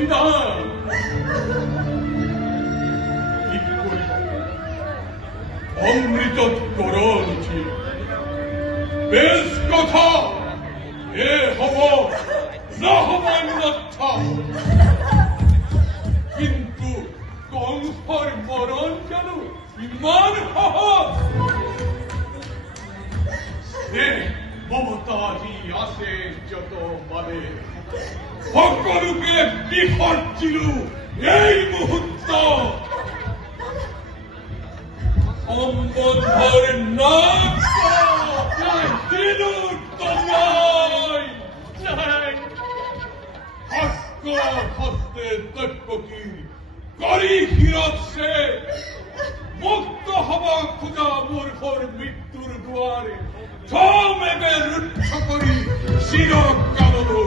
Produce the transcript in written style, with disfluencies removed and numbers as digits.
প্রতিদান ঠিক করিব অমৃত করণ উচিত বেশ কথা এ হব না হব অন্যথা কিন্তু কংসর মরণ যেন ইমান সহজ মমতাজি আছে যত পারে সকলকে বিসর্জিল এই মুহূর্ত সম্বন্ধর নাম হস্তে তৈপকি করি হিরত সে মুক্ত হবা খুদা মূর্খর মৃত্যুর দুয়ারে ছমেবে রুদ্ধ করি শির কালো